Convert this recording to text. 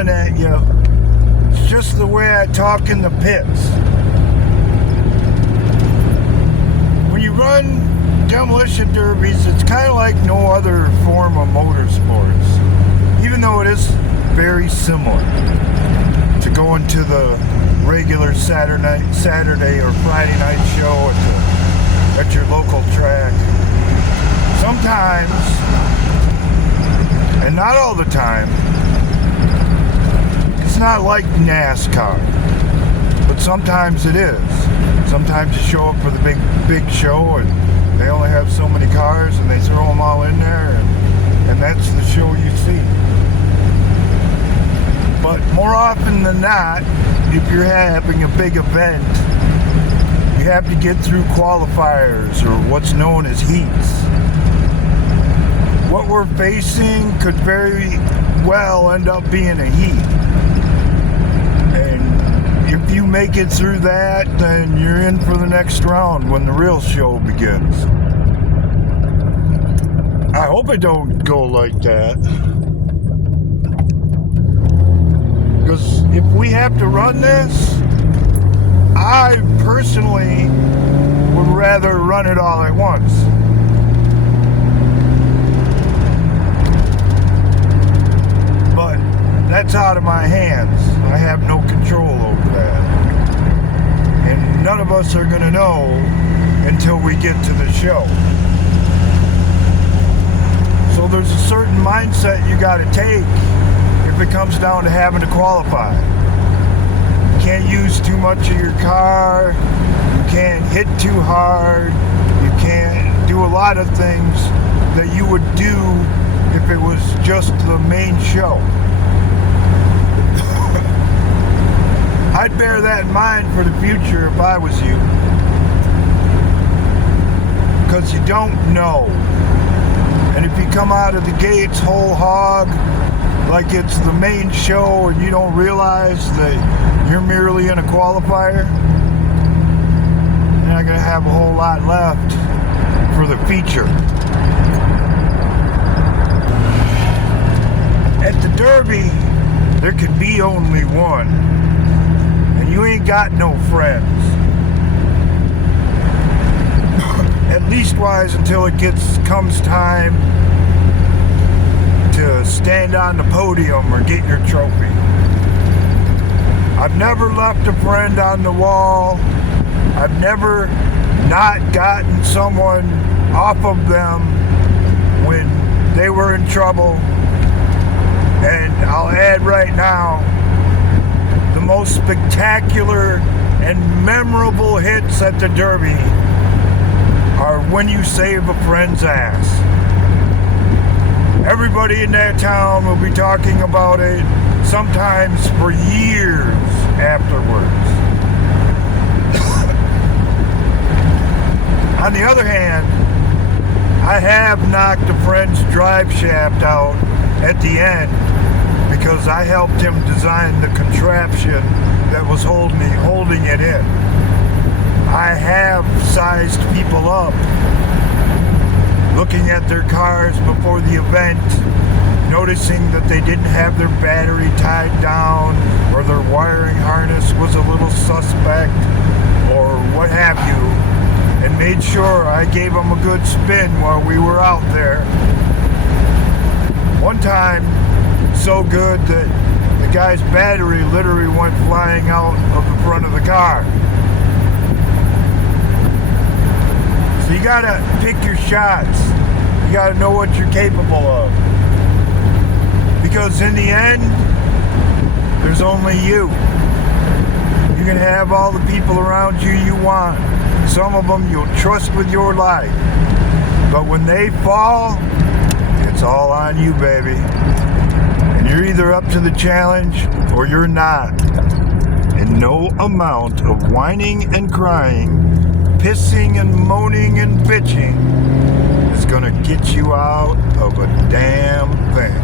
yelling at you. It's just the way I talk in the pits. When you run demolition derbies, it's kind of like no other form of motorsports, even though it is very similar to going to the regular Saturday or Friday night show at your local track. Sometimes, and not all the time, it's not like NASCAR, but sometimes it is. Sometimes you show up for the big show and they only have so many cars and they throw them all in there and that's the show you see. But more often than not, if you're having a big event, you have to get through qualifiers or what's known as heats. What we're facing could very well end up being a heat. And if you make it through that, then you're in for the next round when the real show begins. I hope it don't go like that. Because if we have to run this, I personally would rather run it all at once. But that's out of my hands. I have no control over that. And none of us are going to know until we get to the show. So there's a certain mindset you got to take if it comes down to having to qualify. You can't use too much of your car. You can't hit too hard. You can't do a lot of things that you would do if it was just the main show. I'd bear that in mind for the future if I was you. Because you don't know. And if you come out of the gates whole hog, like it's the main show and you don't realize that you're merely in a qualifier, you're not going to have a whole lot left for the feature. At the Derby, there can be only one, and you ain't got no friends. At least wise until it comes time to stand on the podium or get your trophy. I've never left a friend on the wall. I've never not gotten someone off of them when they were in trouble. And I'll add right now, the most spectacular and memorable hits at the Derby are when you save a friend's ass. Everybody in that town will be talking about it, sometimes for years afterwards. On the other hand, I have knocked a friend's drive shaft out at the end because I helped him design the contraption that was holding it in. I have sized people up, looking at their cars before the event, noticing that they didn't have their battery tied down or their wiring harness was a little suspect or what have you, and made sure I gave them a good spin while we were out there. One time, so good that the guy's battery literally went flying out of the front of the car. So you gotta pick your shots. You gotta know what you're capable of. Because in the end, there's only you. You can have all the people around you want. Some of them you'll trust with your life. But when they fall, it's all on you, baby. And you're either up to the challenge or you're not. And no amount of whining and crying, pissing and moaning and bitching is gonna get you out of a damn thing.